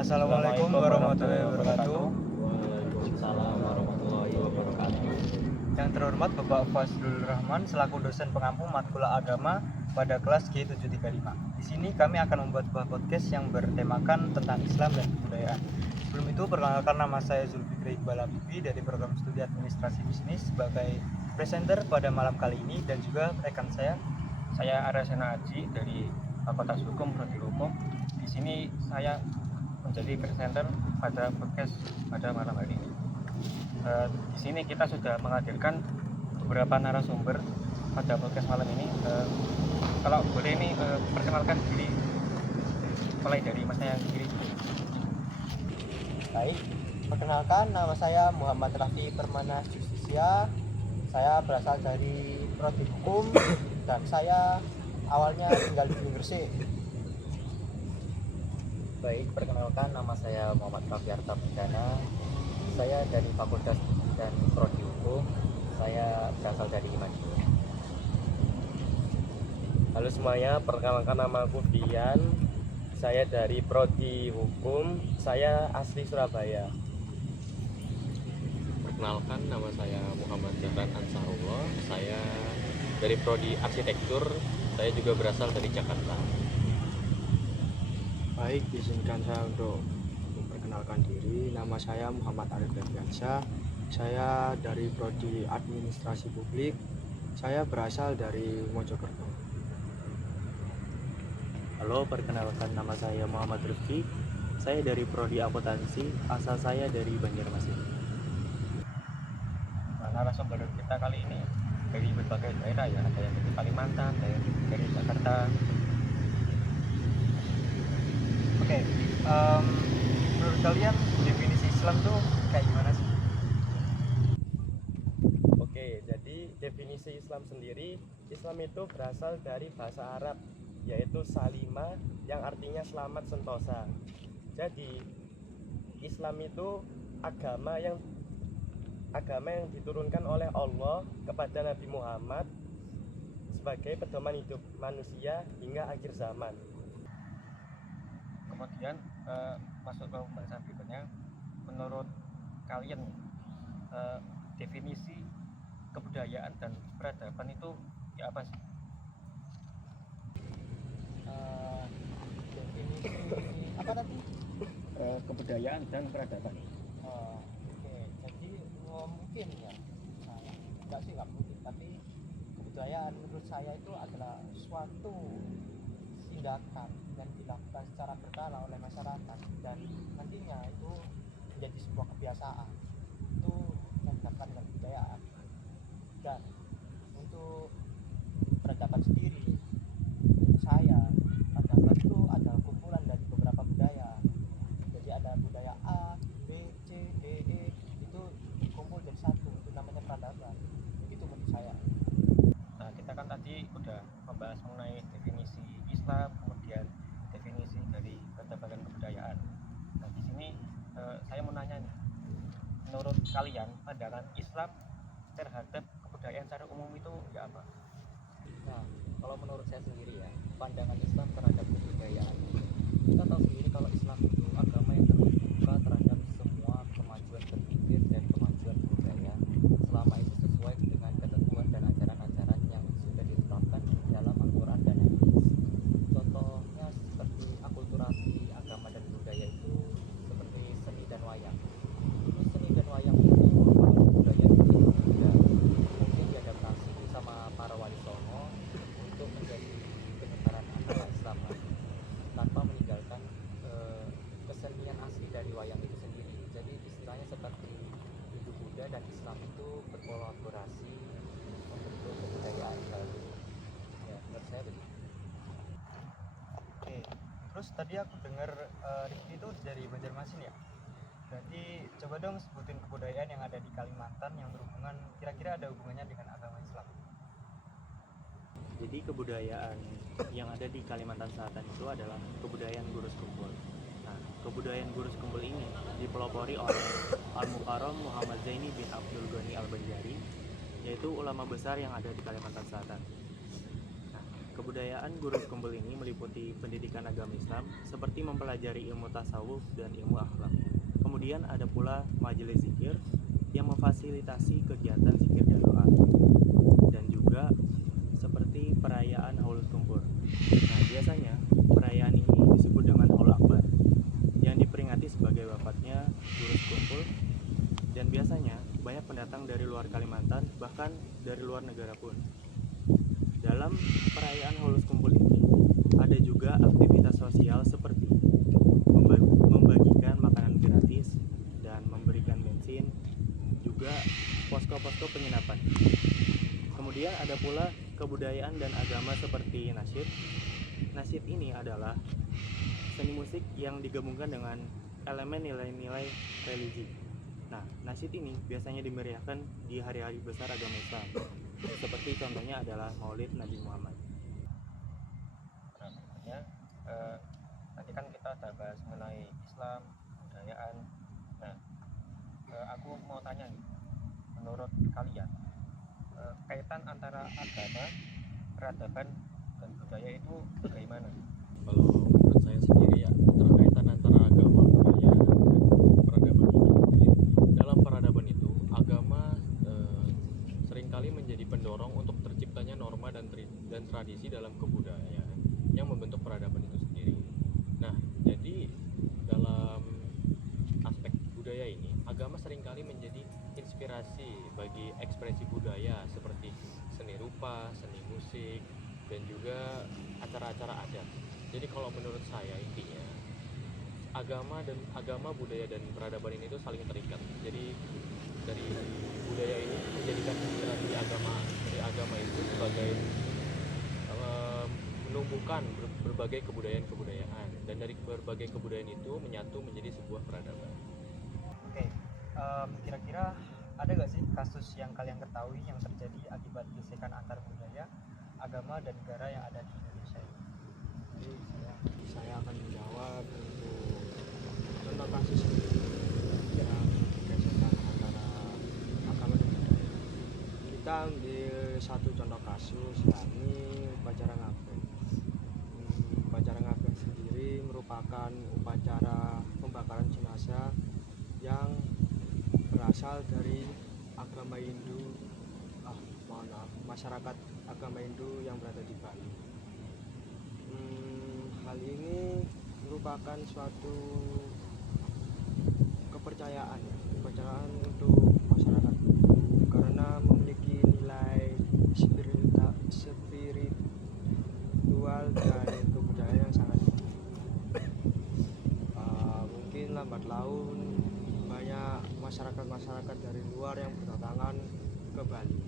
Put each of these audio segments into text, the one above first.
Assalamualaikum warahmatullahi wabarakatuh. Waalaikumsalam warahmatullahi wabarakatuh. Yang terhormat Bapak Fazlul Rahman selaku dosen pengampu matkul agama pada kelas G735. Di sini kami akan membuat sebuah podcast yang bertemakan tentang Islam dan kebudayaan. Sebelum itu, perkenalkan, nama saya Zulfikri Iqbal Habibi dari program studi administrasi bisnis sebagai presenter pada malam kali ini, dan juga rekan saya Arasena Aji dari Fakultas Hukum Prodi Hukum. Di sini saya menjadi presenter pada podcast pada malam hari ini. Di sini kita sudah menghadirkan beberapa narasumber pada podcast malam ini. Kalau boleh ini perkenalkan diri, mulai dari masnya yang kiri. Baik, perkenalkan, nama saya Muhammad Rafi Permana Justisia. Saya berasal dari Prodi Hukum dan saya awalnya tinggal di Gresik. Baik, perkenalkan, nama saya Muhammad Rafiarta Perdana. Saya dari Fakultas dan Prodi Hukum. Saya berasal dari Madiun. Halo semuanya, perkenalkan, nama aku Dian. Saya dari Prodi Hukum. Saya asli Surabaya. Perkenalkan, nama saya Muhammad Jahran Ansarullah. Saya dari Prodi Arsitektur. Saya juga berasal dari Jakarta. Baik, izinkan saya untuk memperkenalkan diri. Nama saya Muhammad Arif Febriansyah. Saya dari Prodi Administrasi Publik. Saya berasal dari Mojokerto. Halo, perkenalkan, nama saya Muhammad Rifki. Saya dari Prodi Akuntansi, asal saya dari Banjarmasin. Narasumber kita kali ini dari berbagai daerah ya, ada yang dari Kalimantan, ada yang dari Jakarta. Oke, menurut kalian definisi Islam tuh kayak gimana sih? Oke, jadi definisi Islam sendiri, Islam itu berasal dari bahasa Arab, yaitu salima, yang artinya selamat sentosa. Jadi Islam itu agama yang diturunkan oleh Allah kepada Nabi Muhammad sebagai pedoman hidup manusia hingga akhir zaman. Kemudian masuk ke pembahasan berikutnya. Menurut kalian definisi kebudayaan dan peradaban itu ya apa sih? Definisi apa tadi? Kebudayaan dan peradaban. Oke, jadi mungkin ya, enggak mungkin, tapi kebudayaan menurut saya itu adalah suatu tindakan yang dilakukan secara berkala oleh masyarakat dan nantinya itu menjadi sebuah kebiasaan. Itu yang dinamakan dengan kebudayaan. Dan untuk peradaban sendiri, menurut saya peradaban itu adalah kumpulan dari beberapa budaya. Jadi ada budaya A, B, C, D, E, itu kumpul jadi satu, itu namanya peradaban. Begitu menurut saya. Nah, kita kan tadi udah membahas mengenai definisi Islam, kemudian definisi dari peradaban dan kebudayaan. Nah, di sini saya mau nanya nih, menurut kalian pandangan Islam terhadap kebudayaan secara umum itu ya apa? Nah, kalau menurut saya sendiri ya, pandangan Islam terhadap kebudayaan. Kita tahu sendiri kalau Islam itu agama yang terbuka terhadap semua kemajuan berpikir dan kemajuan budaya, selama itu sesuai dengan ketentuan dan ajaran-ajaran yang sudah ditetapkan dalam Al-Quran dan Hadis. Contohnya seperti akulturasi agama dan budaya itu seperti seni dan wayang. Terus seni dan wayang itu merupakan budaya Indonesia, mungkin diadaptasi sama para wali songo untuk menjadi penyebaran agama Islam tanpa meninggalkan kesenian asli dari wayang itu sendiri. Jadi istilahnya seperti Hindu, Buddha dan Islam itu berkolaborasi membentuk kebudayaan baru. Ya, menurut saya begitu. Oke, terus tadi aku dengar Rifki itu dari Banjarmasin ya. Berarti coba dong sebutin kebudayaan yang ada di Kalimantan yang berhubungan, kira-kira ada hubungannya dengan agama Islam. Jadi kebudayaan yang ada di Kalimantan Selatan itu adalah kebudayaan Gurus Kumpul. Nah, kebudayaan Gurus Kumpul ini dipelopori oleh Al-Mukarram Muhammad Zaini bin Abdul Ghani Al-Banjari, yaitu ulama besar yang ada di Kalimantan Selatan. Nah, kebudayaan gurus kumpul ini meliputi pendidikan agama Islam seperti mempelajari ilmu tasawuf dan ilmu akhlak. Kemudian ada pula majelis zikir yang memfasilitasi kegiatan zikir dan doa. Dan juga seperti perayaan haul kumpul. Nah, biasanya perayaan ini disebut dengan Haul Akbar yang diperingati sebagai wafatnya gurus kumpul, dan biasanya banyak pendatang dari luar Kalimantan, bahkan dari luar negara pun. Dalam perayaan haul kumpul ini ada juga aktivitas sosial seperti membagikan makanan gratis dan memberikan bensin, juga posko-posko penginapan. Kemudian ada pula kebudayaan dan agama seperti nasyid. Nasyid ini adalah seni musik yang digabungkan dengan elemen nilai-nilai religi. Nah, nasyid ini biasanya dimeriahkan di hari-hari besar agama Islam. Seperti contohnya adalah Maulid Nabi Muhammad. Nah, tentunya tadi kan kita udah bahas mengenai Islam, kebudayaan. Nah, aku mau tanya nih, menurut kalian kaitan antara agama, peradaban, dan budaya itu bagaimana? Kalau menurut saya sendiri ya, terkaitan antara agama, budaya, dan peradaban ini. Jadi, dalam peradaban itu, agama seringkali menjadi pendorong untuk terciptanya norma dan tradisi dalam kebudayaan yang membentuk peradaban itu sendiri. Nah, jadi dalam aspek budaya ini, agama seringkali menjadi inspirasi bagi ekspresi budaya seperti seni rupa, seni musik, dan juga acara-acara adat. Jadi kalau menurut saya intinya agama, budaya, dan peradaban ini tuh saling terikat. Jadi dari budaya ini menjadikan inspirasi agama itu sebagai menumbuhkan berbagai kebudayaan, dan dari berbagai kebudayaan itu menyatu menjadi sebuah peradaban. Oke, kira-kira ada gak sih kasus yang kalian ketahui yang terjadi akibat gesekan antar budaya, agama, dan negara yang ada di Indonesia ini? Jadi saya akan menjawab untuk contoh kasus yang gesekan antara agama dan budaya. Kita ambil satu contoh kasus, yakni upacara ngabeng. Upacara ngabeng sendiri merupakan upacara pembakaran jenazah yang berasal dari agama Hindu, masyarakat agama Hindu yang berada di Bali. Hal ini merupakan suatu kepercayaan untuk masyarakat karena memiliki nilai spiritual dan kebudayaan yang sangat tinggi. Mungkin lambat laun banyak masyarakat dari luar yang berdatangan ke Bali.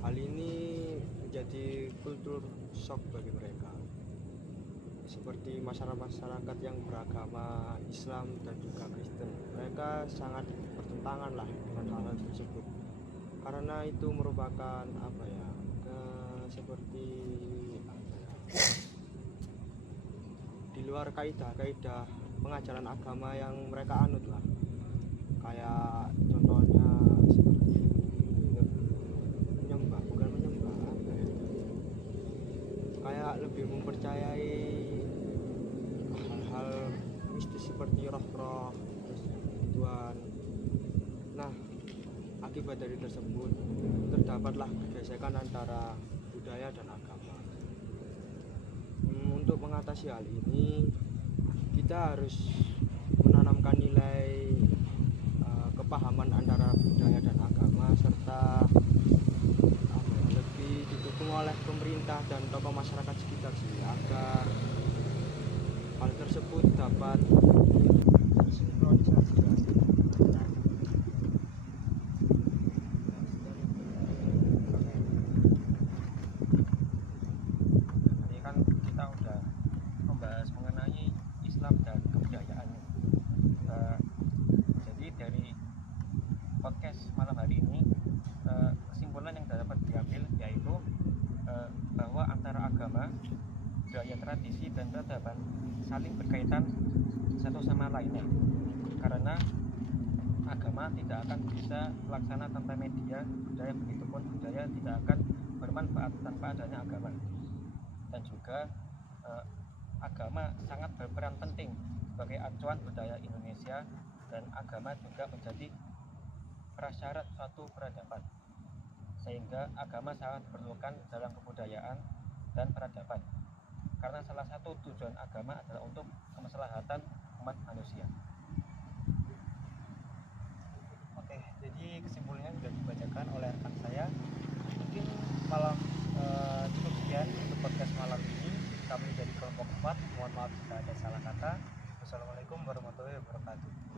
Hal ini menjadi kultur shock bagi mereka, seperti masyarakat yang beragama Islam dan juga Kristen. Mereka sangat bertentangan lah dengan hal tersebut, karena itu merupakan seperti di luar kaidah pengajaran agama yang mereka anut lah. Kayak contohnya seperti kayak lebih mempercayai hal-hal mistis seperti roh-roh, terus Tuhan. Nah, akibat dari tersebut terdapatlah gesekan antara budaya dan agama. Untuk mengatasi hal ini, kita harus menanamkan nilai kepahaman antara budaya dan agama, serta lebih didukung oleh pemerintah dan tokoh masyarakat sekitar sih, agar hal tersebut dapat tersinkronisasi. Tadi kan kita udah membahas mengenai Islam dan kebudayaannya. Jadi dari podcast malam hari ini, kesimpulan yang dapat diambil yaitu bahwa antara agama, budaya, tradisi, dan peradaban saling berkaitan satu sama lainnya, karena agama tidak akan bisa terlaksana tanpa media budaya, begitupun budaya tidak akan bermanfaat tanpa adanya agama. dan juga agama sangat berperan penting sebagai acuan budaya Indonesia, dan agama juga menjadi prasyarat suatu peradaban, sehingga agama sangat diperlukan dalam kebudayaan dan peradaban, karena salah satu tujuan agama adalah untuk kemaslahatan umat manusia. Oke, jadi kesimpulannya sudah dibacakan oleh rekan saya. Mungkin malam cukup sekian untuk podcast malam ini. Kami dari kelompok 4, mohon maaf jika ada salah kata. Wassalamualaikum warahmatullahi wabarakatuh.